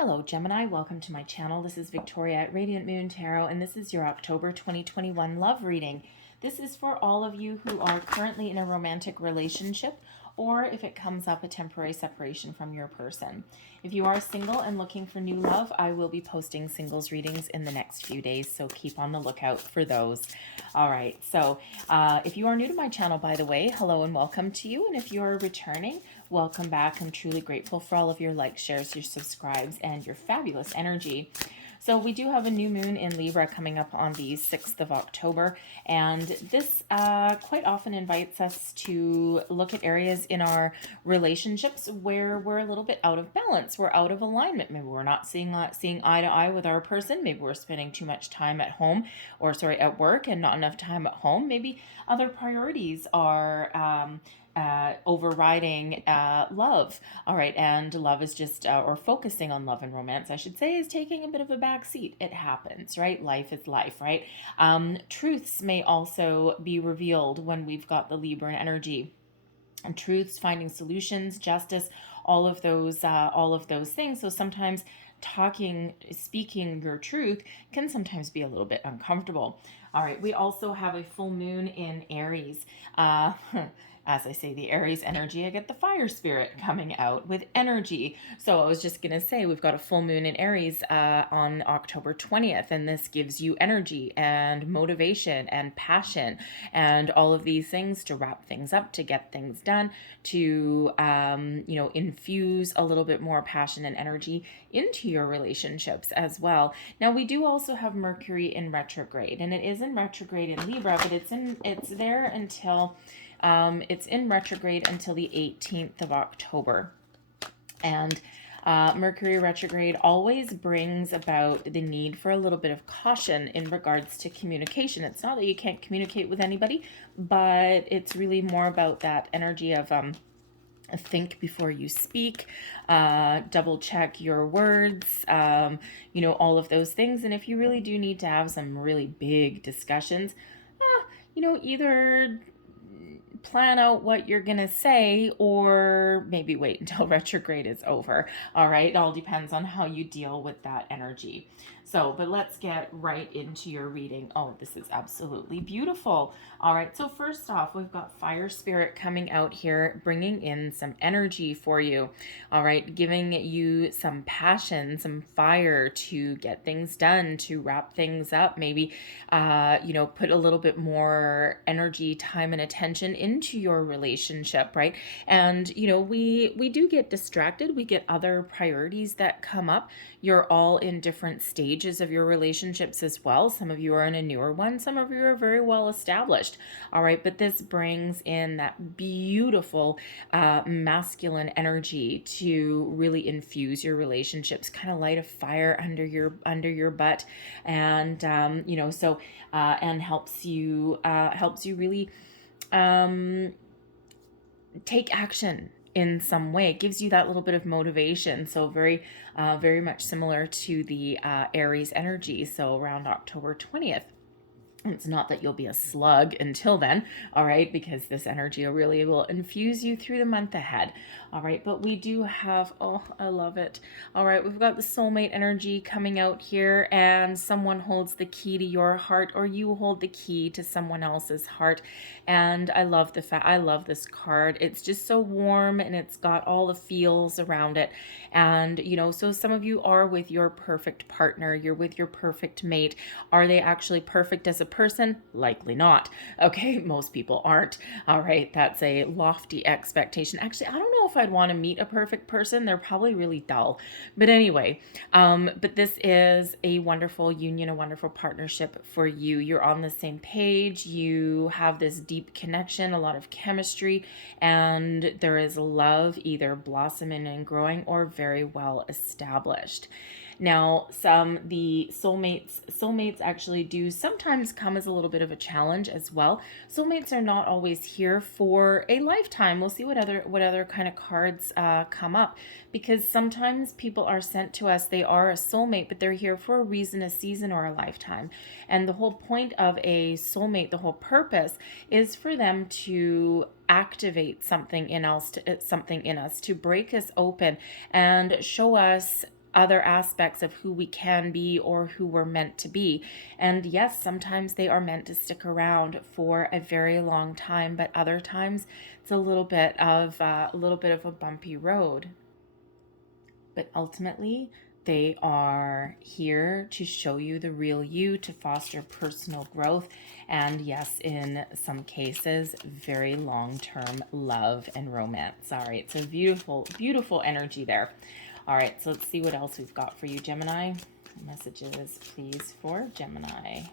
Hello Gemini, welcome to my channel. This is Victoria at Radiant Moon Tarot, and this is your October 2021 love reading. This is for all of you who are currently in a romantic relationship, or if it comes up, a temporary separation from your person. If you are single and looking for new love, I will be posting singles readings in the next few days, so keep on the lookout for those. All right, so if you are new to my channel, by the way, hello and welcome to you. And if you are returning, welcome back. I'm truly grateful for all of your likes, shares, your subscribes, and your fabulous energy. So we do have a new moon in Libra coming up on the 6th of October, and this quite often invites us to look at areas in our relationships where we're a little bit out of balance, we're out of alignment. Maybe we're not seeing eye to eye with our person. Maybe we're spending too much time at home, or sorry, at work, and not enough time at home. Maybe other priorities are overriding love. All right, and love is just, or focusing on love and romance, I should say, is taking a bit of a back seat. It happens, right? Life is life, right? Truths may also be revealed when we've got the Libra energy. And truths, finding solutions, justice, all of those things. So sometimes speaking your truth can sometimes be a little bit uncomfortable. All right, we also have a full moon in Aries. As I say, the Aries energy, I get the fire spirit coming out with energy. So I was just going to say, we've got a full moon in Aries on October 20th, and this gives you energy and motivation and passion and all of these things to wrap things up, to get things done, to, infuse a little bit more passion and energy into your relationships as well. Now, we do also have Mercury in retrograde, and it is in retrograde in Libra, but it's there until... it's in retrograde until the 18th of October. And Mercury retrograde always brings about the need for a little bit of caution in regards to communication. It's not that you can't communicate with anybody, but it's really more about that energy of think before you speak, double check your words, all of those things. And if you really do need to have some really big discussions, either plan out what you're gonna say, or maybe wait until retrograde is over. All right, it all depends on how you deal with that energy. So, but let's get right into your reading. Oh, this is absolutely beautiful. All right, so first off, we've got fire spirit coming out here, bringing in some energy for you. All right, giving you some passion, some fire to get things done, to wrap things up, maybe, put a little bit more energy, time, and attention into your relationship, right? And, we do get distracted. We get other priorities that come up. You're all in different stages of your relationships as well. Some of you are in a newer one. Some of you are very well established. All right, but this brings in that beautiful masculine energy to really infuse your relationships, kind of light a fire under your butt, and and helps you really take action in some way. It gives you that little bit of motivation. So very much similar to the Aries energy. So around October 20th. It's not that you'll be a slug until then, all right, because this energy really will infuse you through the month ahead, all right. But we do have, oh, I love it. All right, we've got the soulmate energy coming out here, and someone holds the key to your heart, or you hold the key to someone else's heart. And I love I love this card. It's just so warm, and it's got all the feels around it. And, so some of you are with your perfect partner, you're with your perfect mate. Are they actually perfect as a person? Likely not. Okay, most people aren't. All right, that's a lofty expectation. Actually, I don't know if I'd want to meet a perfect person. They're probably really dull. But anyway, but this is a wonderful union, a wonderful partnership for you. You're on the same page. You have this deep connection, a lot of chemistry, and there is love either blossoming and growing or very well established. Now, the soulmates actually do sometimes come as a little bit of a challenge as well. Soulmates are not always here for a lifetime. We'll see what other kind of cards come up, because sometimes people are sent to us, they are a soulmate, but they're here for a reason, a season, or a lifetime. And the whole point of a soulmate, the whole purpose, is for them to activate something in us, to break us open and show us other aspects of who we can be or who we're meant to be. And yes, sometimes they are meant to stick around for a very long time, but other times it's a little bit of a bumpy road. But ultimately, they are here to show you the real you, to foster personal growth, and yes, in some cases, very long-term love and romance. All right, so beautiful, beautiful energy there. All right, so let's see what else we've got for you, Gemini. Messages, please, for Gemini.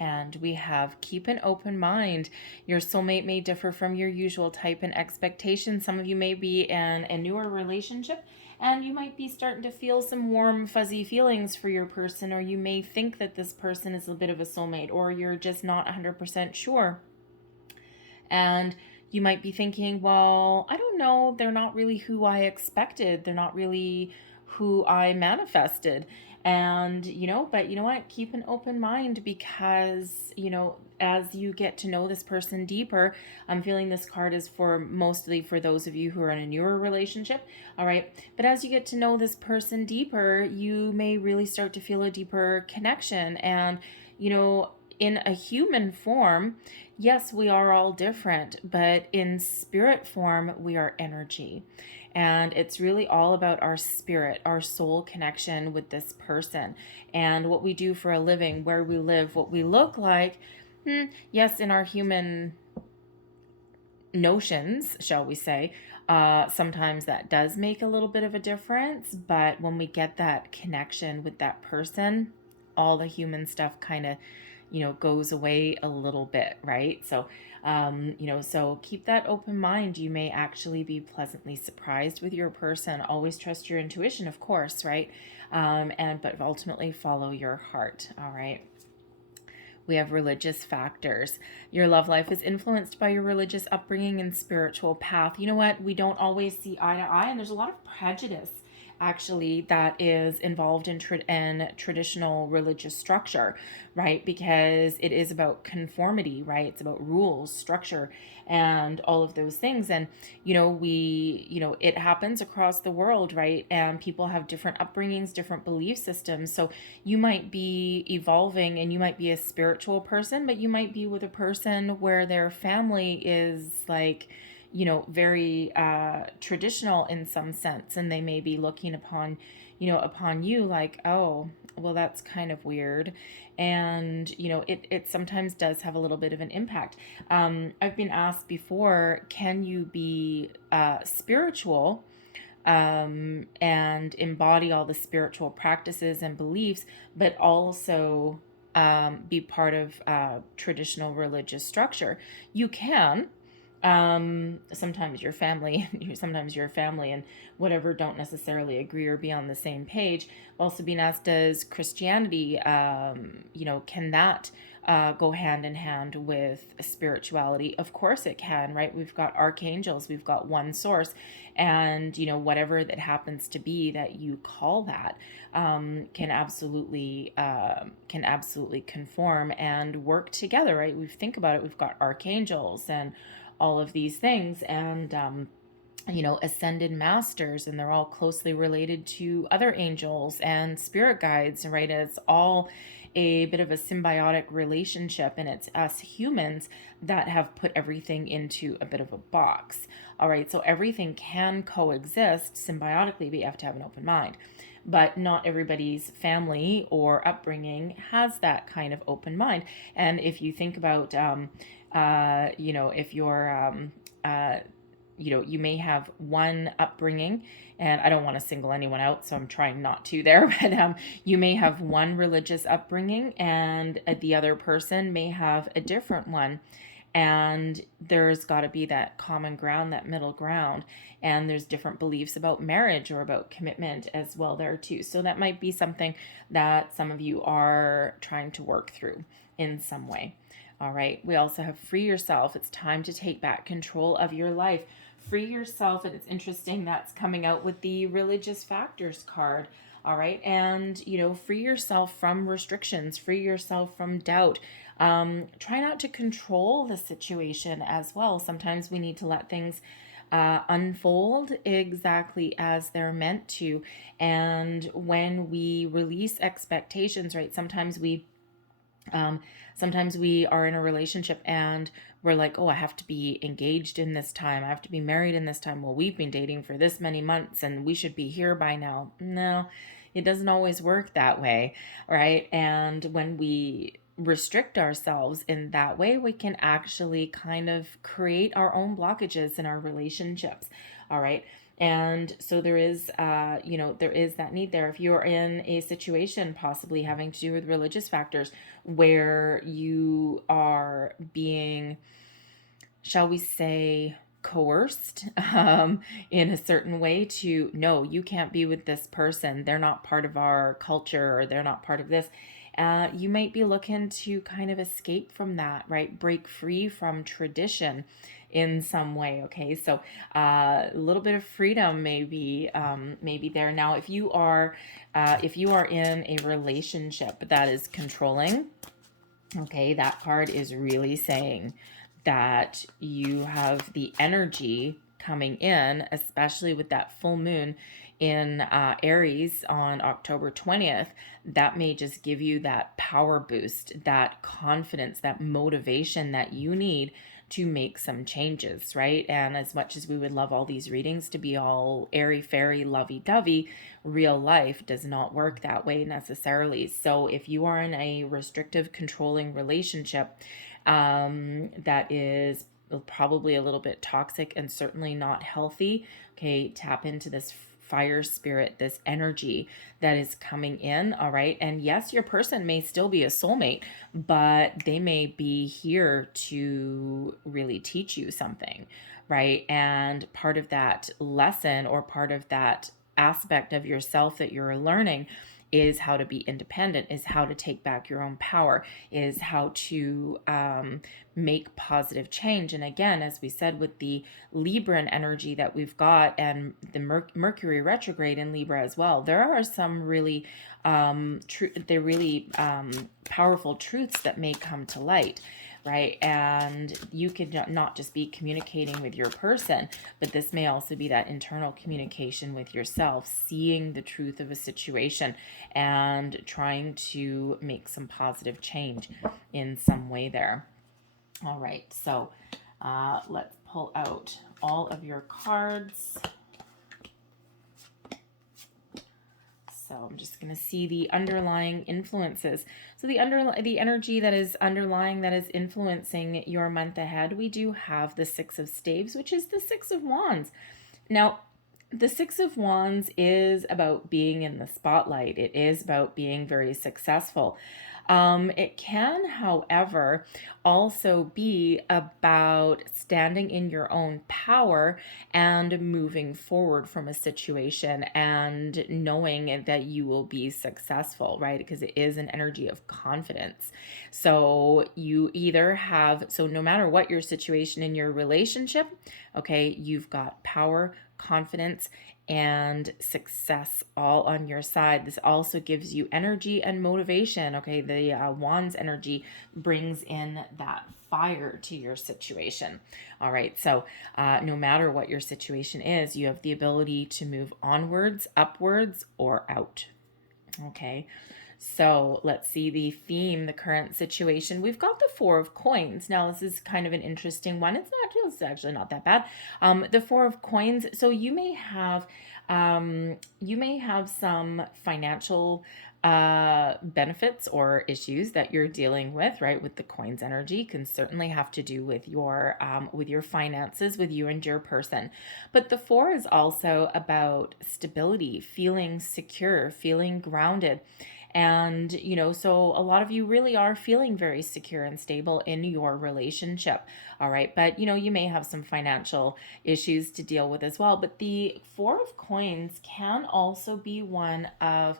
And we have keep an open mind. Your soulmate may differ from your usual type and expectation. Some of you may be in a newer relationship and you might be starting to feel some warm, fuzzy feelings for your person, or you may think that this person is a bit of a soulmate, or you're just not 100% sure. And you might be thinking, well, I don't know, they're not really who I expected. They're not really who I manifested. And, but you know what? Keep an open mind, because, as you get to know this person deeper, I'm feeling this card is for mostly for those of you who are in a newer relationship. All right. But as you get to know this person deeper, you may really start to feel a deeper connection. And, in a human form, yes, we are all different, but in spirit form, we are energy. And it's really all about our spirit, our soul connection with this person, and what we do for a living, where we live, what we look like. Yes, in our human notions, shall we say, sometimes that does make a little bit of a difference. But when we get that connection with that person, all the human stuff kind of goes away a little bit, right? So so keep that open mind. You may actually be pleasantly surprised with your person. Always trust your intuition, of course, right? But ultimately follow your heart. All right. We have religious factors. Your love life is influenced by your religious upbringing and spiritual path. You know what? We don't always see eye to eye, and there's a lot of prejudice actually that is involved in traditional religious structure, right? Because it is about conformity, right? It's about rules, structure, and all of those things. And it happens across the world, right? And people have different upbringings, different belief systems. So you might be evolving and you might be a spiritual person, but you might be with a person where their family is like very traditional in some sense, and they may be looking upon you like, oh, well, that's kind of weird. And it sometimes does have a little bit of an impact. I've been asked before, can you be spiritual and embody all the spiritual practices and beliefs, but also be part of traditional religious structure? You can. Sometimes your family and whatever don't necessarily agree or be on the same page. I've also been asked, does Christianity, can that go hand in hand with spirituality? Of course it can, right? We've got archangels, we've got one source, and whatever that happens to be that you call that can absolutely conform and work together, right? We think about it, we've got archangels and all of these things, and ascended masters, and they're all closely related to other angels and spirit guides, right? It's all a bit of a symbiotic relationship, and it's us humans that have put everything into a bit of a box. All right, so everything can coexist symbiotically, but you have to have an open mind. But not everybody's family or upbringing has that kind of open mind. And if you think about if you're you may have one upbringing, and I don't want to single anyone out, so I'm trying not to there, but you may have one religious upbringing and the other person may have a different one. And there's got to be that common ground, that middle ground. And there's different beliefs about marriage or about commitment as well there too. So that might be something that some of you are trying to work through in some way. All right. We also have free yourself. It's time to take back control of your life. Free yourself. And it's interesting, that's coming out with the religious factors card. All right. And, free yourself from restrictions, free yourself from doubt. Try not to control the situation as well. Sometimes we need to let things unfold exactly as they're meant to. And when we release expectations, right, um, sometimes we are in a relationship and we're like, oh, I have to be engaged in this time. I have to be married in this time. Well, we've been dating for this many months and we should be here by now. No, it doesn't always work that way, right? And when we restrict ourselves in that way, we can actually kind of create our own blockages in our relationships, all right? And so there is, there is that need there. If you're in a situation possibly having to do with religious factors where you are being, shall we say, coerced in a certain way to, no, you can't be with this person. They're not part of our culture, or they're not part of this. You might be looking to kind of escape from that, right? Break free from tradition in some way. Okay, so a little bit of freedom maybe there. Now, if you are in a relationship that is controlling, okay, that card is really saying that you have the energy coming in, especially with that full moon in Aries on October 20th. That may just give you that power boost, that confidence, that motivation that you need to make some changes, right? And as much as we would love all these readings to be all airy-fairy, lovey-dovey, real life does not work that way necessarily. So if you are in a restrictive, controlling relationship that is probably a little bit toxic and certainly not healthy, okay, tap into this fire spirit, this energy that is coming in, all right? And yes, your person may still be a soulmate, but they may be here to really teach you something, right? And part of that lesson, or part of that aspect of yourself that you're learning, is how to be independent, is how to take back your own power, is how to make positive change. And again, as we said, with the Libran energy that we've got, and the Mercury retrograde in Libra as well, there are some really powerful truths that may come to light, right? And you could not just be communicating with your person, but this may also be that internal communication with yourself, seeing the truth of a situation and trying to make some positive change in some way there. All right, so let's pull out all of your cards. So I'm just going to see the underlying influences. So the energy that is underlying, that is influencing your month ahead, we do have the Six of Staves, which is the Six of Wands. Now, the Six of Wands is about being in the spotlight. It is about being very successful. It can, however, also be about standing in your own power and moving forward from a situation and knowing that you will be successful, right? Because it is an energy of confidence. So you either have, so no matter what your situation in your relationship, okay, you've got power, confidence, and success all on your side. This also gives you energy and motivation. Okay, the Wands energy brings in that fire to your situation. All right, so no matter what your situation is, you have the ability to move onwards, upwards, or out. Okay. So let's see the theme, the current situation. We've got the Four of Coins. Now, this is kind of an interesting one. It's actually not that bad. The Four of Coins. So you may have some financial benefits or issues that you're dealing with, right? With the coins energy, can certainly have to do with your finances, with you and your person. But the Four is also about stability, feeling secure, feeling grounded. And, so a lot of you really are feeling very secure and stable in your relationship. All right. But, you may have some financial issues to deal with as well. But the Four of Coins can also be one of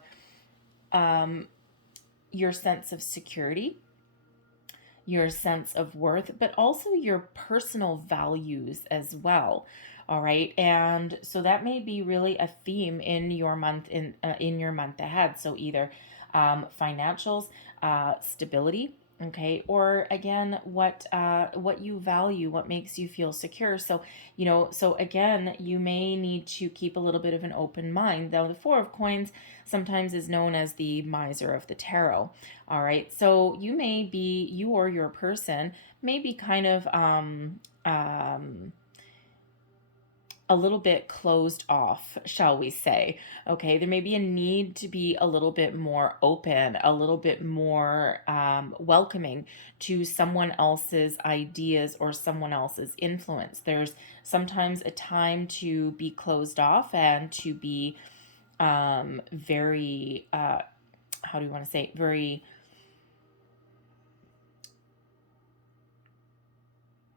your sense of security, your sense of worth, but also your personal values as well. All right. And so that may be really a theme in your month, in your month ahead. So either financials, stability, Okay, or again, what you value, what makes you feel secure. So, so again, you may need to keep a little bit of an open mind. Now, the Four of Coins sometimes is known as the miser of the tarot. All right, so you or your person may be kind of a little bit closed off, shall we say. Okay, there may be a need to be a little bit more open, a little bit more welcoming to someone else's ideas or someone else's influence. There's sometimes a time to be closed off and to be very, how do you want to say, very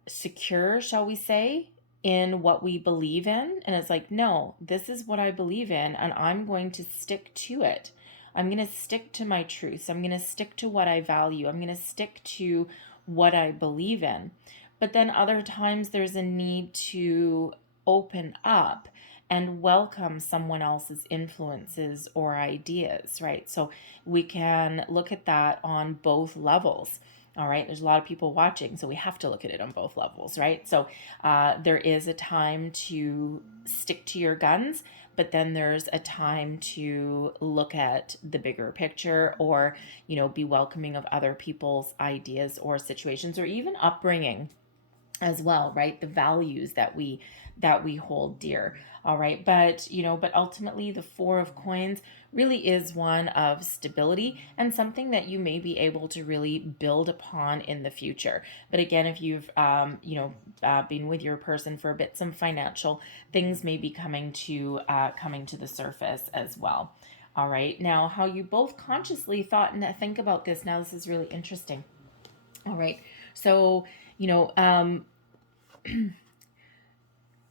secure, shall we say, in what we believe in. And it's like, no, this is what I believe in, and I'm going to stick to it. I'm going to stick to my truths. I'm going to stick to what I value. I'm going to stick to what I believe in. But then other times there's a need to open up and welcome someone else's influences or ideas, right? So we can look at that on both levels. All right, there's a lot of people watching, so we have to look at it on both levels, right? So there is a time to stick to your guns, but then there's a time to look at the bigger picture, or be welcoming of other people's ideas or situations, or even upbringing as well, right? The values that we hold dear. All right, but ultimately the Four of Coins really is one of stability and something that you may be able to really build upon in the future. But again, if you've been with your person for a bit, some financial things may be coming to the surface as well. All right, now how you both consciously thought and think about this. Now this is really interesting. All right, so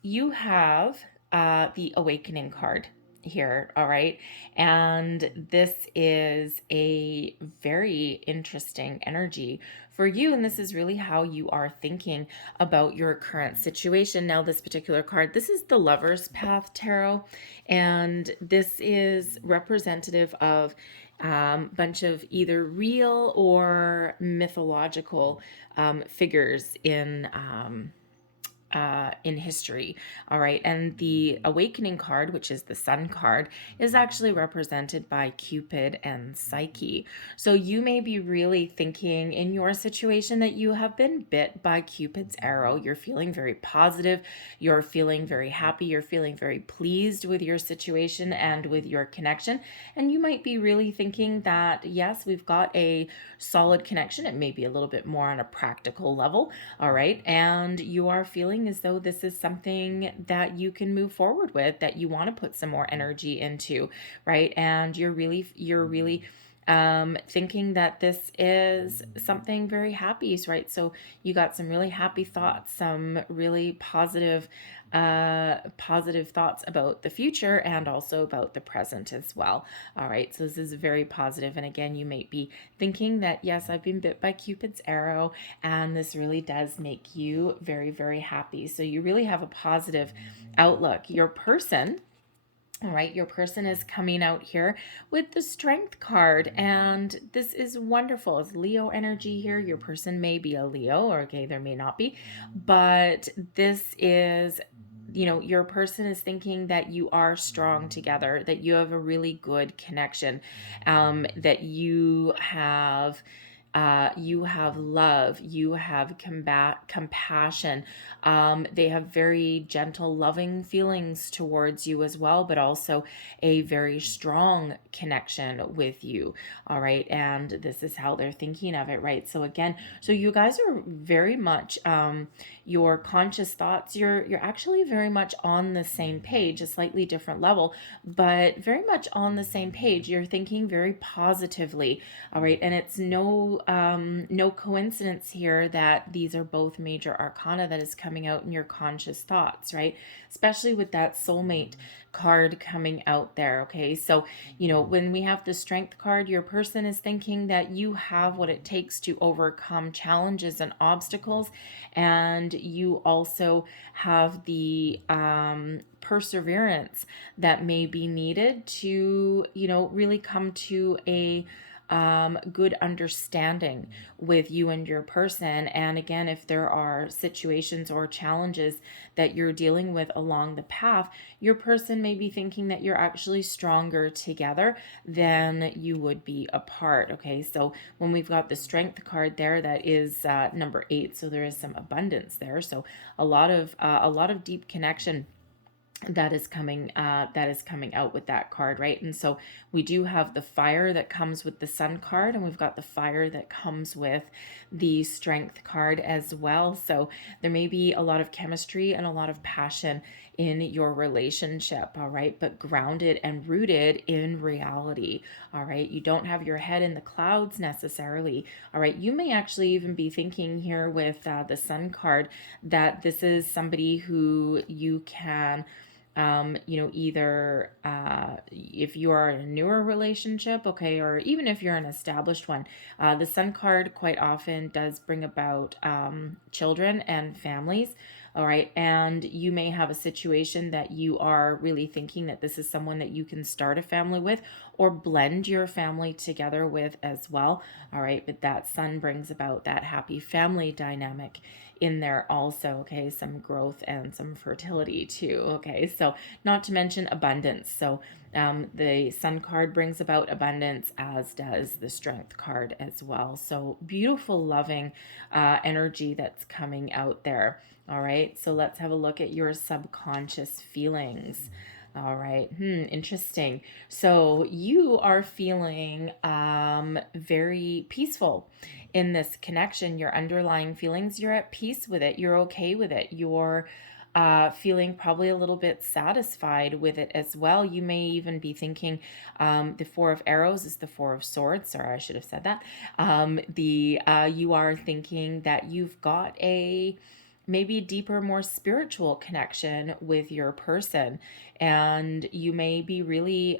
you have the Awakening card here, all right? And this is a very interesting energy for you, and this is really how you are thinking about your current situation. Now, this particular card, this is the Lover's Path Tarot, and this is representative of bunch of either real or mythological figures in history. All right. And the Awakening card, which is the Sun card, is actually represented by Cupid and Psyche. So you may be really thinking in your situation that you have been bit by Cupid's arrow. You're feeling very positive. You're feeling very happy. You're feeling very pleased with your situation and with your connection. And you might be really thinking that, yes, we've got a solid connection. It may be a little bit more on a practical level. All right. And you are feeling as though this is something that you can move forward with, that you want to put some more energy into, right? And you're really thinking that this is something very happy, right? So you got some really happy thoughts, some really positive thoughts about the future and also about the present as well. All right, so this is very positive. And again, you might be thinking that, yes, I've been bit by Cupid's arrow, and this really does make you very, very happy. So you really have a positive outlook. Your person, all right, your person is coming out here with the Strength card, and this is wonderful. It's Leo energy here. Your person may be a Leo, or okay, there may not be, but this is, your person is thinking that you are strong together, that you have a really good connection, that you have love, you have compassion. They have very gentle, loving feelings towards you as well, but also a very strong connection with you. All right, and this is how they're thinking of it, right? So again, so you guys are very much your conscious thoughts. You're actually very much on the same page, a slightly different level, but very much on the same page. You're thinking very positively. All right, and it's no coincidence here that these are both major arcana that is coming out in your conscious thoughts, right? Especially with that soulmate card coming out there. Okay, so when we have the Strength card, your person is thinking that you have what it takes to overcome challenges and obstacles, and you also have the perseverance that may be needed to really come to good understanding with you and your person. And again, if there are situations or challenges that you're dealing with along the path, your person may be thinking that you're actually stronger together than you would be apart. Okay, so when we've got the strength card there, that is number 8, so there is some abundance there. So a lot of deep connection that is coming out with that card, right? And so we do have the fire that comes with the sun card, and we've got the fire that comes with the strength card as well. So there may be a lot of chemistry and a lot of passion in your relationship, all right, but grounded and rooted in reality, all right? You don't have your head in the clouds necessarily, all right? You may actually even be thinking here with the sun card that this is somebody who you can either if you are in a newer relationship, okay, or even if you're an established one, the sun card quite often does bring about children and families. All right. And you may have a situation that you are really thinking that this is someone that you can start a family with or blend your family together with as well. All right. But that sun brings about that happy family dynamic in there also. Okay. Some growth and some fertility too. Okay. So not to mention abundance. So the sun card brings about abundance, as does the strength card as well. So beautiful, loving energy that's coming out there. All right, so let's have a look at your subconscious feelings. All right, interesting. So you are feeling very peaceful in this connection. Your underlying feelings, you're at peace with it. You're okay with it. You're feeling probably a little bit satisfied with it as well. You may even be thinking the Four of Arrows is the Four of Swords, or I should have said that. You are thinking that you've got maybe a deeper, more spiritual connection with your person, and you may be really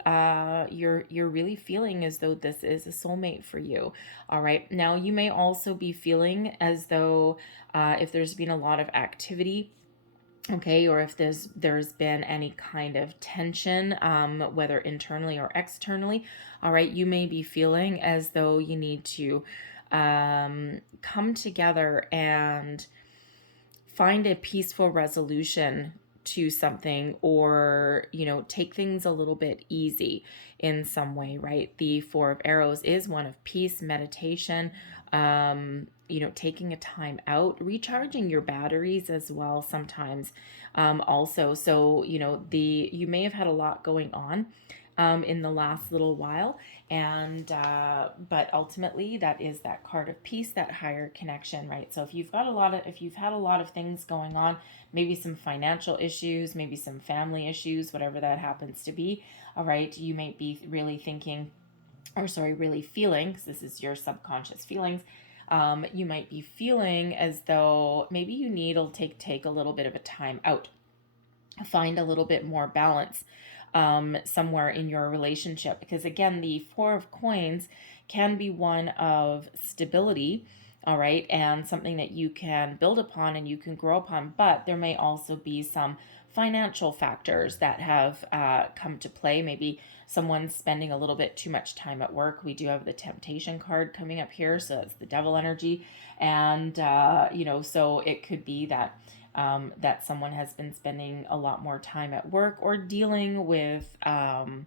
you're really feeling as though this is a soulmate for you. All right, now you may also be feeling as though if there's been a lot of activity, okay, or if there's been any kind of tension, whether internally or externally, all right, you may be feeling as though you need to come together and find a peaceful resolution to something, or take things a little bit easy in some way, right? The Four of Arrows is one of peace, meditation, taking a time out, recharging your batteries as well sometimes, also. So you may have had a lot going on in the last little while, and but ultimately that is that card of peace, that higher connection, right? So if you've had a lot of things going on, maybe some financial issues, maybe some family issues, whatever that happens to be, all right, you might be really thinking, or sorry, really feeling, because this is your subconscious feelings. You might be feeling as though maybe you need to take a little bit of a time out, find a little bit more balance somewhere in your relationship, because again, the Four of Coins can be one of stability, all right, and something that you can build upon and you can grow upon, but there may also be some financial factors that have come to play. Maybe someone's spending a little bit too much time at work. We do have the Temptation card coming up here, so it's the devil energy, and so it could be that that someone has been spending a lot more time at work, or dealing with some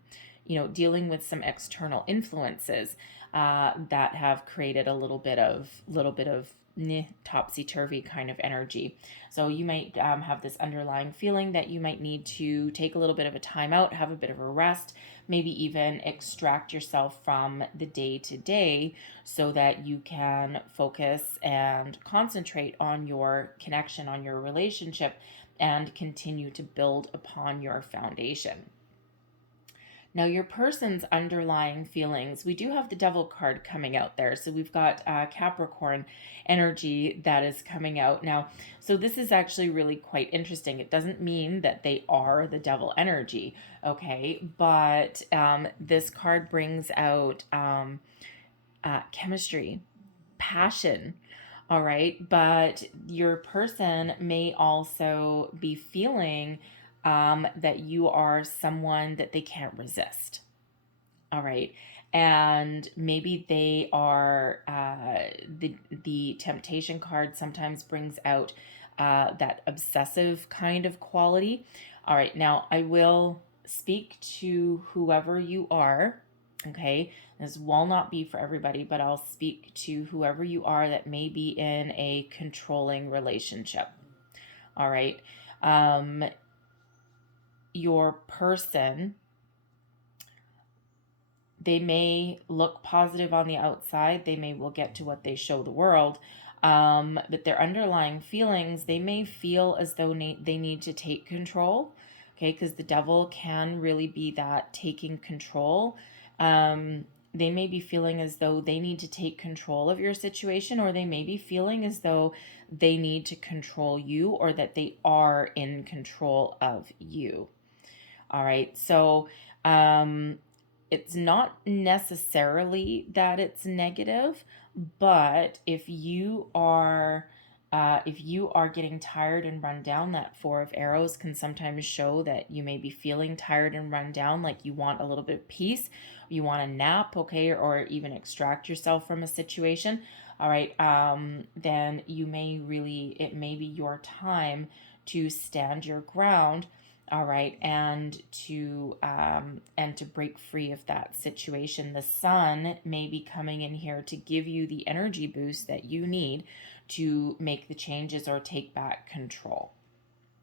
external influences that have created a little bit of topsy-turvy kind of energy. So you might have this underlying feeling that you might need to take a little bit of a time out, have a bit of a rest, maybe even extract yourself from the day-to-day so that you can focus and concentrate on your connection, on your relationship, and continue to build upon your foundation. Now, your person's underlying feelings, we do have the Devil card coming out there. So we've got Capricorn energy that is coming out. Now, so this is actually really quite interesting. It doesn't mean that they are the Devil energy, okay? But this card brings out chemistry, passion, all right? But your person may also be feeling that you are someone that they can't resist. All right. and maybe they are the temptation card sometimes brings out that obsessive kind of quality. All right, now I will speak to whoever you are. Okay, this will not be for everybody, but I'll speak to whoever you are that may be in a controlling relationship. All right, your person, they may look positive on the outside. We'll get to what they show the world. But their underlying feelings, they may feel as though they need to take control. Okay, because the devil can really be that taking control. They may be feeling as though they need to take control of your situation, or they may be feeling as though they need to control you, or that they are in control of you. All right, so it's not necessarily that it's negative, but if you are getting tired and run down, that Four of Arrows can sometimes show that you may be feeling tired and run down, like you want a little bit of peace, you want a nap, okay, or even extract yourself from a situation. All right, then it may be your time to stand your ground. All right, and to break free of that situation. The sun may be coming in here to give you the energy boost that you need to make the changes or take back control.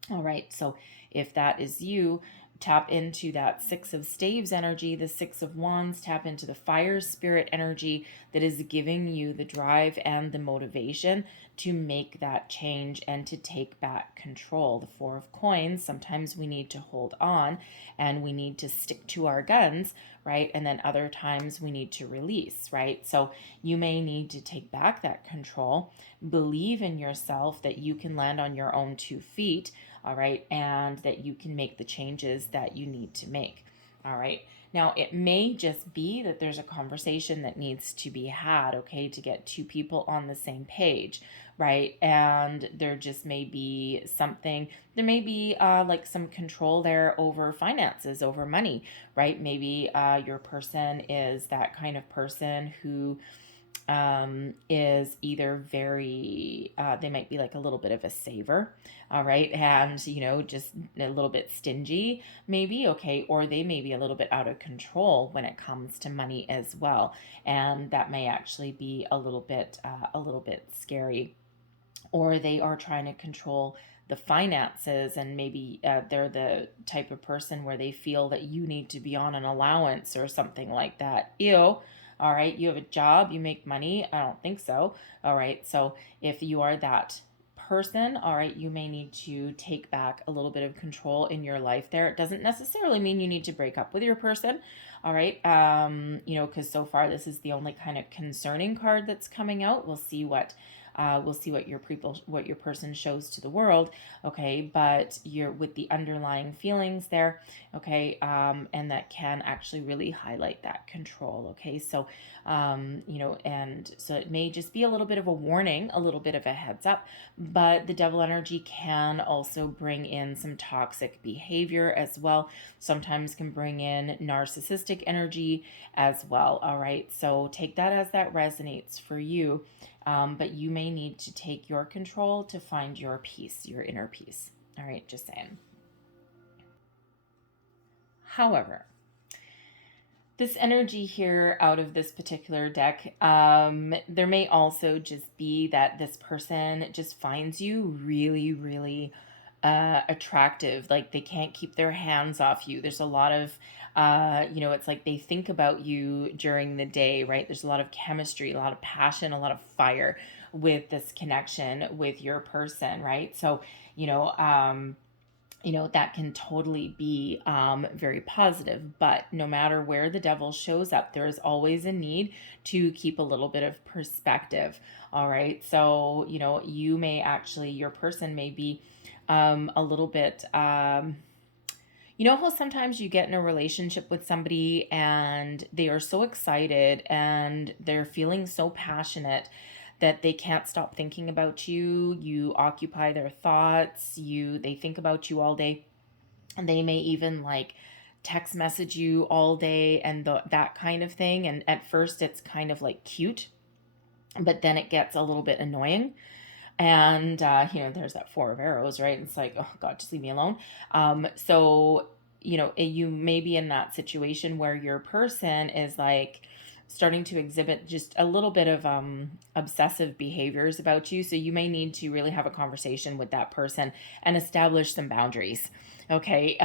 All right, so if that is you, tap into that Six of Staves energy, the Six of Wands, tap into the fire spirit energy that is giving you the drive and the motivation to make that change and to take back control. The Four of Coins, sometimes we need to hold on and we need to stick to our guns, right? And then other times we need to release, right? So you may need to take back that control, believe in yourself that you can land on your own 2 feet, all right, and that you can make the changes that you need to make. All right, now it may just be that there's a conversation that needs to be had, okay, to get 2 people on the same page, right? And there just may be something, there may be like some control there over finances, over money, right? Maybe your person is that kind of person who is either they might be like a little bit of a saver, all right, and just a little bit stingy, maybe, okay, or they may be a little bit out of control when it comes to money as well, and that may actually be a little bit scary, or they are trying to control the finances, and maybe they're the type of person where they feel that you need to be on an allowance or something like that. Ew. All right, you have a job, you make money. I don't think so. All right, so if you are that person, all right, you may need to take back a little bit of control in your life there. It doesn't necessarily mean you need to break up with your person, all right, because so far this is the only kind of concerning card that's coming out. We'll see what your person shows to the world, okay, but you're with the underlying feelings there, okay, and that can actually really highlight that control, okay, so and so it may just be a little bit of a warning, a little bit of a heads up, but the devil energy can also bring in some toxic behavior as well, sometimes can bring in narcissistic energy as well, all right, so take that as that resonates for you. But you may need to take your control to find your peace, your inner peace. All right, just saying. However, this energy here out of this particular deck, there may also just be that this person just finds you really, really attractive. Like they can't keep their hands off you. There's a lot of it's like they think about you during the day, right? There's a lot of chemistry, a lot of passion, a lot of fire with this connection with your person, right? So, that can totally be very positive. But no matter where the devil shows up, there is always a need to keep a little bit of perspective. All right. So, your person may be a little bit. How sometimes you get in a relationship with somebody and they are so excited and they're feeling so passionate that they can't stop thinking about you. You occupy their thoughts. They think about you all day. And they may even like text message you all day and that kind of thing. And at first it's kind of like cute, but then it gets a little bit annoying. And, there's that Four of Arrows, right? It's like, oh God, just leave me alone. So, you may be in that situation where your person is like starting to exhibit just a little bit of obsessive behaviors about you. So you may need to really have a conversation with that person and establish some boundaries. Okay.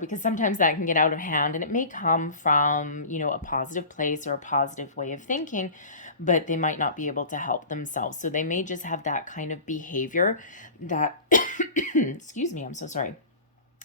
Because sometimes that can get out of hand, and it may come from, a positive place or a positive way of thinking, but they might not be able to help themselves. So they may just have that kind of behavior that, excuse me, I'm so sorry.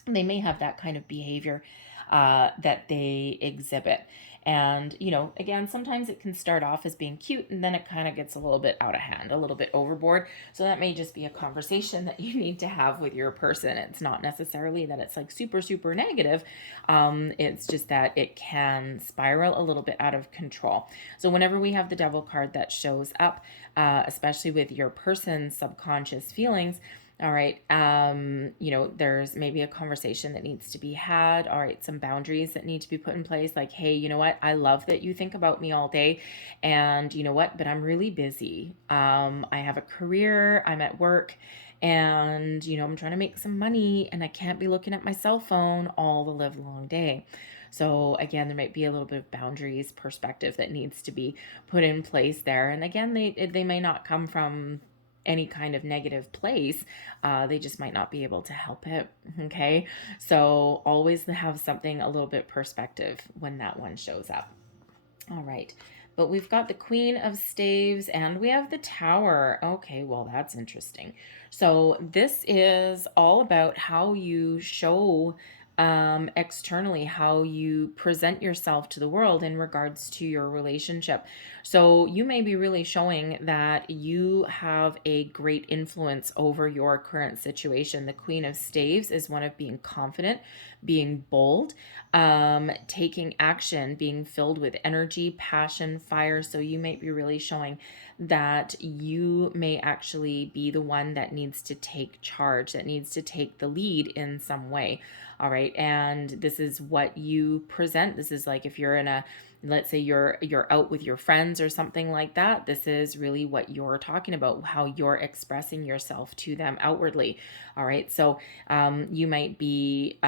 They may have that kind of behavior that they exhibit. And, again, sometimes it can start off as being cute, and then it kind of gets a little bit out of hand, a little bit overboard. So that may just be a conversation that you need to have with your person. It's not necessarily that it's like super, super negative. It's just that it can spiral a little bit out of control. So whenever we have the Devil card that shows up, especially with your person's subconscious feelings, all right. There's maybe a conversation that needs to be had. All right. Some boundaries that need to be put in place. Like, hey, you know what? I love that you think about me all day. And you know what? But I'm really busy. I have a career. I'm at work. And, I'm trying to make some money. And I can't be looking at my cell phone all the live long day. So again, there might be a little bit of boundaries perspective that needs to be put in place there. And again, they may not come from any kind of negative place. They just might not be able to help it. Okay. So always have something a little bit perspective when that one shows up. All right. But we've got the Queen of Staves and we have the Tower. Okay. Well, that's interesting. So this is all about how you show externally, how you present yourself to the world in regards to your relationship. So you may be really showing that you have a great influence over your current situation. The Queen of Staves is one of being confident, being bold, taking action, being filled with energy, passion, fire. So you might be really showing that you may actually be the one that needs to take charge, that needs to take the lead in some way. All right. And this is what you present. This is like if you're in a, let's say you're out with your friends or something like that. This is really what you're talking about, how you're expressing yourself to them outwardly. All right. So you might be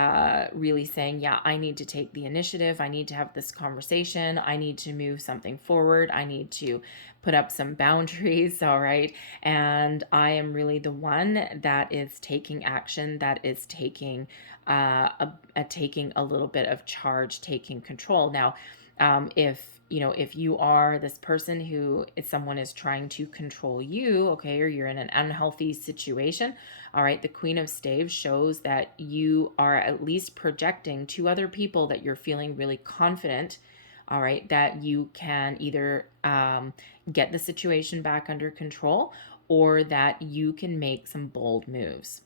really saying, yeah, I need to take the initiative. I need to have this conversation. I need to move something forward. I need to put up some boundaries. All right. And I am really the one that is taking action, that is taking taking a little bit of charge, taking control. Now, if you are this person who if someone is trying to control you, okay, or you're in an unhealthy situation, all right, the Queen of Staves shows that you are at least projecting to other people that you're feeling really confident, all right, that you can either get the situation back under control or that you can make some bold moves.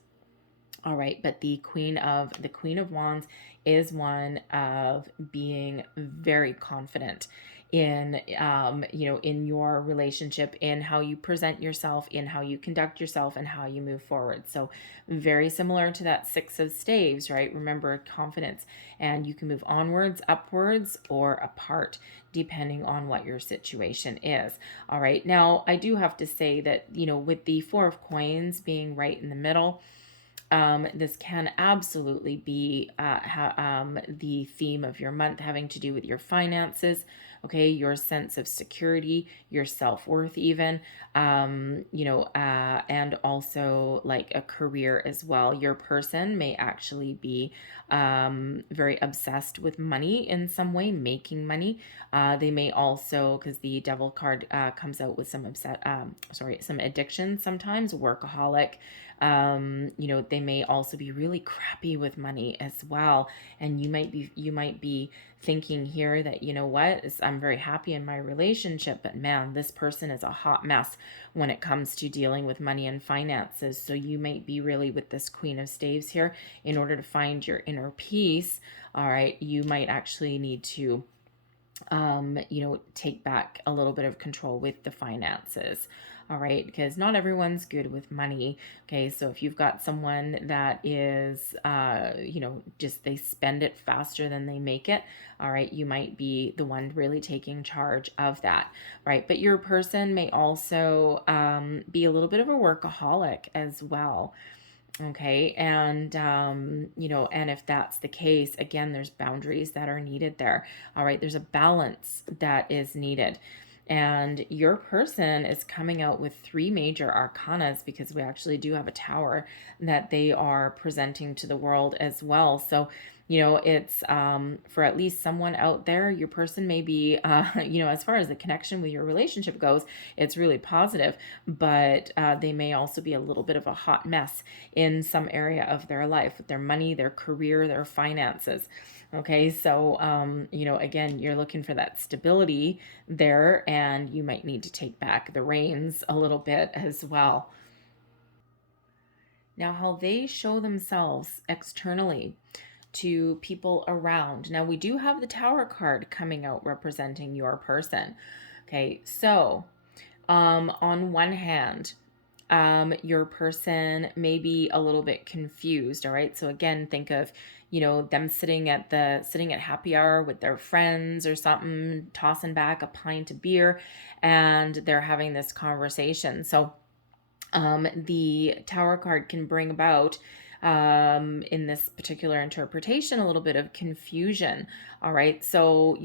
All right, but the Queen of Wands is one of being very confident in in your relationship, in how you present yourself, in how you conduct yourself, and how you move forward. So very similar to that Six of Staves, right? Remember, confidence, and you can move onwards, upwards, or apart depending on what your situation is. All right, now I do have to say that with the Four of Coins being right in the middle, this can absolutely be the theme of your month, having to do with your finances, okay, your sense of security, your self-worth even, and also like a career as well. Your person may actually be very obsessed with money in some way, making money. They may also, because the Devil card comes out with some addiction sometimes, workaholic. They may also be really crappy with money as well. And you might be thinking here that, I'm very happy in my relationship, but man, this person is a hot mess when it comes to dealing with money and finances. So you might be really with this Queen of Staves here, in order to find your inner peace. All right. You might actually need to take back a little bit of control with the finances. all right? Because not everyone's good with money, okay? So if you've got someone that is, just they spend it faster than they make it, all right, you might be the one really taking charge of that, right? But your person may also be a little bit of a workaholic as well. Okay. And if that's the case, again, there's boundaries that are needed there. All right. There's a balance that is needed. And your person is coming out with three major arcanas, because we actually do have a tower that they are presenting to the world as well. So, it's for at least someone out there, your person may be, as far as the connection with your relationship goes, it's really positive, but they may also be a little bit of a hot mess in some area of their life, with their money, their career, their finances. Okay, so, again, you're looking for that stability there, and you might need to take back the reins a little bit as well. Now, how they show themselves externally to people around. Now, we do have the Tower card coming out representing your person. Okay, so on one hand, your person may be a little bit confused. All right. So again, think of, them sitting at happy hour with their friends or something, tossing back a pint of beer, and they're having this conversation. So the Tower card can bring about, in this particular interpretation, a little bit of confusion. All right. So,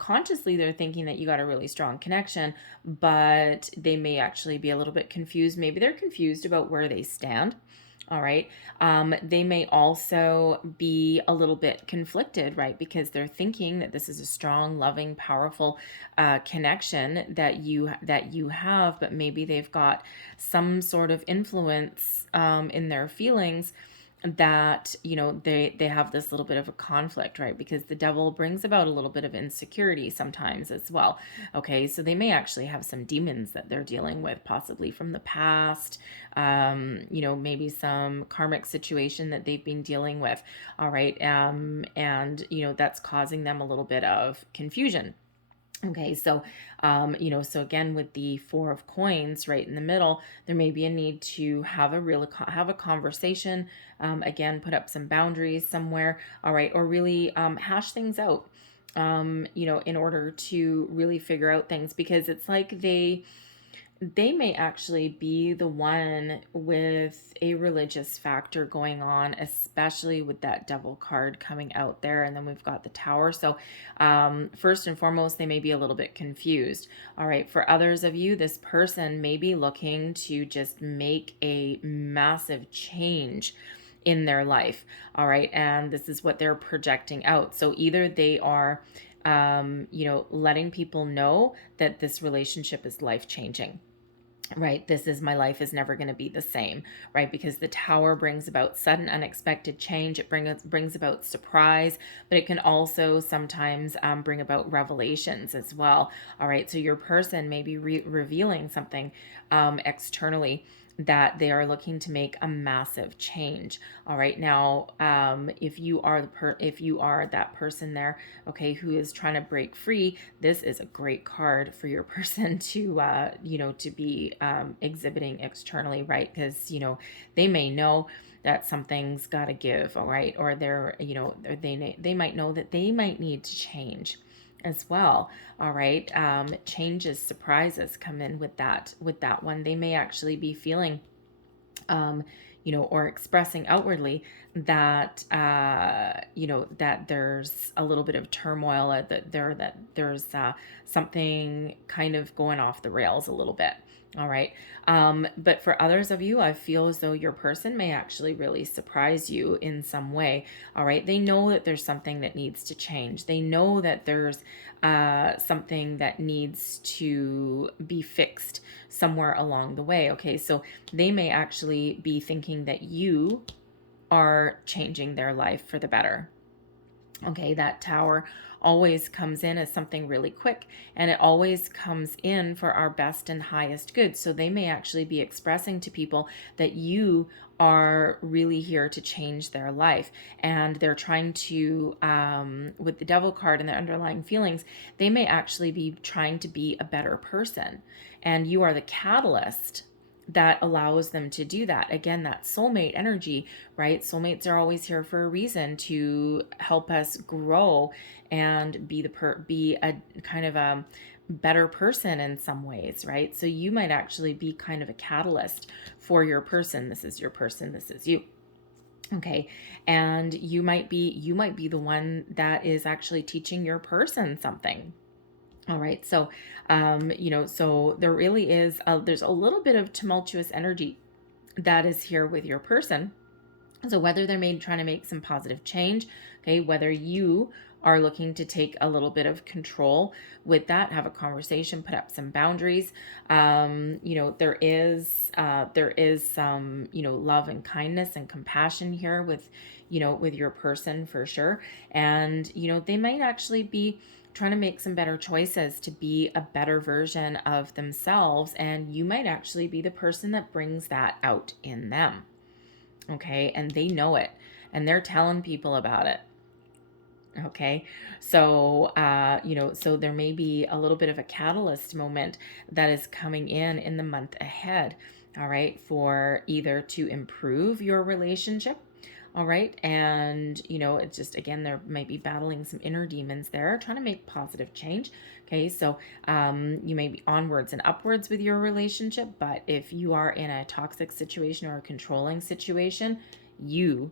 consciously they're thinking that you got a really strong connection, but they may actually be a little bit confused. Maybe they're confused about where they stand. All right. They may also be a little bit conflicted, right? Because they're thinking that this is a strong, loving, powerful connection that you have, but maybe they've got some sort of influence in their feelings that they have this little bit of a conflict, right? Because the devil brings about a little bit of insecurity sometimes as well. Okay, so they may actually have some demons that they're dealing with, possibly from the past, maybe some karmic situation that they've been dealing with. All right, and that's causing them a little bit of confusion. Okay, so, so again, with the Four of Coins right in the middle, there may be a need to have a conversation. Again, put up some boundaries somewhere. All right, or really hash things out. In order to really figure out things, because it's like they may actually be the one with a religious factor going on, especially with that Devil card coming out there. And then we've got the Tower. So first and foremost, they may be a little bit confused. All right. For others of you, this person may be looking to just make a massive change in their life. All right. And this is what they're projecting out. So either they are, letting people know that this relationship is life changing. Right, my life is never going to be the same, right? Because the Tower brings about sudden, unexpected change. It brings about surprise, but it can also sometimes bring about revelations as well. All right, so your person may be revealing something externally, that they are looking to make a massive change. All right, now if you are that person there, okay, who is trying to break free, this is a great card for your person to to be exhibiting externally, right? Because they may know that something's got to give, all right, or they might know that they might need to change as well. All right, changes, surprises come in with that one. They may actually be feeling or expressing outwardly that that there's a little bit of turmoil, that there's something kind of going off the rails a little bit. All right. But for others of you, I feel as though your person may actually really surprise you in some way. All right. They know that there's something that needs to change. They know that there's something that needs to be fixed somewhere along the way. Okay. So they may actually be thinking that you are changing their life for the better. Okay, that Tower always comes in as something really quick, and it always comes in for our best and highest good. So they may actually be expressing to people that you are really here to change their life, and they're trying to, with the Devil card and their underlying feelings, they may actually be trying to be a better person. and you are the catalyst that allows them to do that. Again, that soulmate energy, right? Soulmates are always here for a reason, to help us grow and be a kind of a better person in some ways, right? So you might actually be kind of a catalyst for your person. This is your person, this is you. Okay. And you might be the one that is actually teaching your person something. All right. So, so there really is, there's a little bit of tumultuous energy that is here with your person. So whether they're trying to make some positive change, okay, whether you are looking to take a little bit of control with that, have a conversation, put up some boundaries. There is some, love and kindness and compassion here with your person for sure. And, they might actually be trying to make some better choices to be a better version of themselves. And you might actually be the person that brings that out in them. Okay. And they know it, and they're telling people about it. Okay. So, so there may be a little bit of a catalyst moment that is coming in the month ahead. All right. For either to improve your relationship. All right. And, it's just, again, there might be battling some inner demons there, trying to make positive change. Okay. So, you may be onwards and upwards with your relationship, but if you are in a toxic situation or a controlling situation, you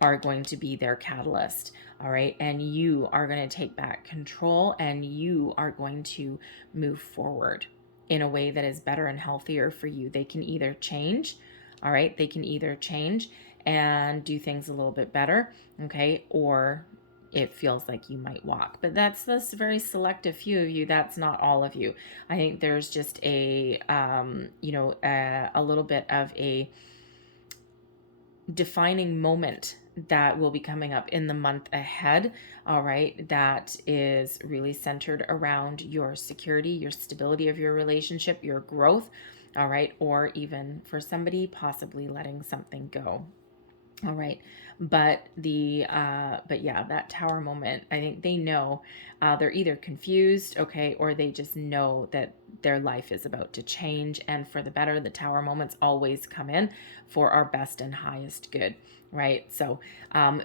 are going to be their catalyst. All right. And you are going to take back control, and you are going to move forward in a way that is better and healthier for you. They can either change. All right. They can either change and do things a little bit better. Okay. Or it feels like you might walk, but that's this very selective few of you. That's not all of you. I think there's just a little bit of a defining moment that will be coming up in the month ahead. All right. That is really centered around your security, your stability of your relationship, your growth. All right. Or even for somebody, possibly letting something go. All right. But that tower moment, I think they know, they're either confused, okay, or they just know that their life is about to change and for the better. The tower moments always come in for our best and highest good, right? So,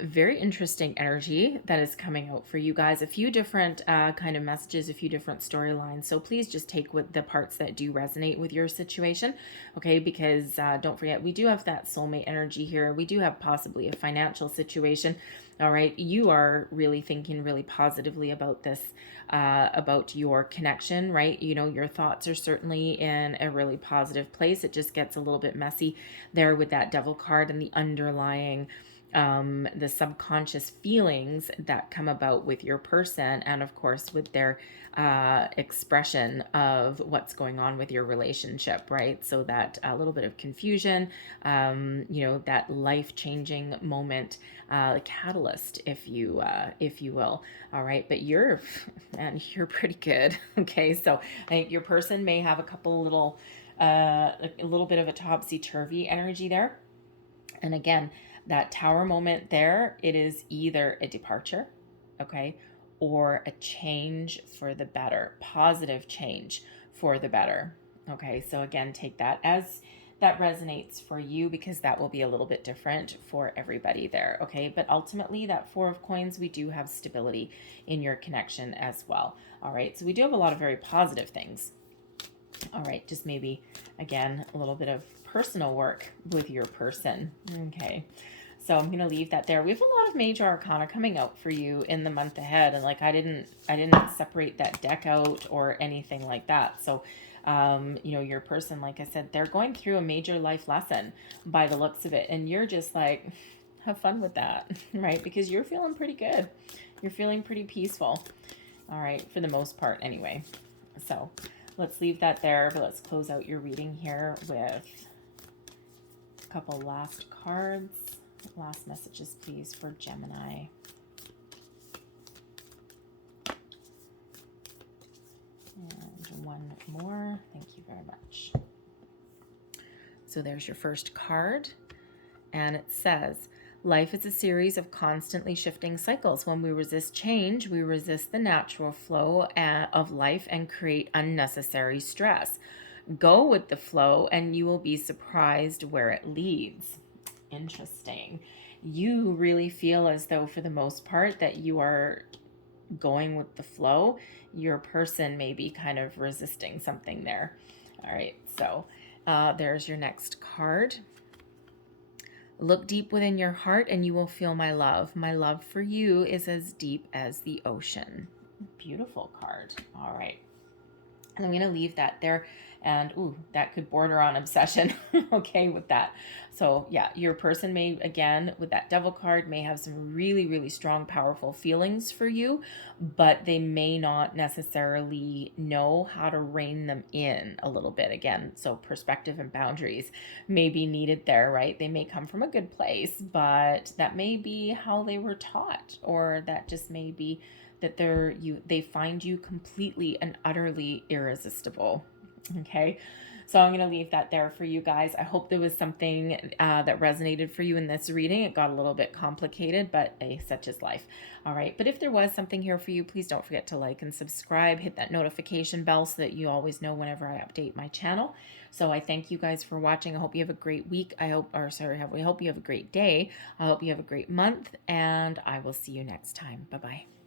very interesting energy that is coming out for you guys. A few different kind of messages, a few different storylines. So please just take with the parts that do resonate with your situation, okay? Because don't forget, we do have that soulmate energy here. We do have possibly a financial situation. All right. You are really thinking really positively about this, about your connection, right? Your thoughts are certainly in a really positive place. It just gets a little bit messy there with that devil card and the underlying, the subconscious feelings that come about with your person, and of course with their expression of what's going on with your relationship, right? So that a little bit of confusion, that life-changing moment, catalyst, if you will. All right, but you're pretty good. Okay, so I think your person may have a couple little, a little bit of a topsy-turvy energy there, and again, that tower moment there, it is either a departure, okay, or a change for the better, positive change for the better. Okay, so again, take that as that resonates for you, because that will be a little bit different for everybody there. Okay, but ultimately that Four of Coins, we do have stability in your connection as well. All right, so we do have a lot of very positive things. All right, just maybe, again, a little bit of personal work with your person. Okay, so I'm going to leave that there. We have a lot of major arcana coming out for you in the month ahead. And like, I didn't separate that deck out or anything like that. So, your person, like I said, they're going through a major life lesson by the looks of it. And you're just like, have fun with that, right? Because you're feeling pretty good. You're feeling pretty peaceful. All right, for the most part anyway. So let's leave that there, but let's close out your reading here with a couple last cards. Last messages, please, for Gemini. And one more. Thank you very much. So there's your first card. And it says, life is a series of constantly shifting cycles. When we resist change, we resist the natural flow of life and create unnecessary stress. go with the flow, and you will be surprised where it leads. Interesting. You really feel as though, for the most part, that you are going with the flow. Your person may be kind of resisting something there. All right, so there's your next card. Look deep within your heart and you will feel my love. My love for you is as deep as the ocean. Beautiful card. All right. And I'm going to leave that there. And ooh, that could border on obsession. Okay with that. So yeah, your person may, again, with that devil card, may have some really, really strong, powerful feelings for you, but they may not necessarily know how to rein them in a little bit. Again, so perspective and boundaries may be needed there, right? They may come from a good place, but that may be how they were taught, or that just may be that they find you completely and utterly irresistible. Okay, so I'm going to leave that there for you guys. I hope there was something that resonated for you in this reading. It got a little bit complicated, but such is life. All right, but if there was something here for you, please don't forget to like and subscribe. Hit that notification bell so that you always know whenever I update my channel. So I thank you guys for watching. I hope you have a great week. I hope you have a great day. I hope you have a great month, and I will see you next time. Bye-bye.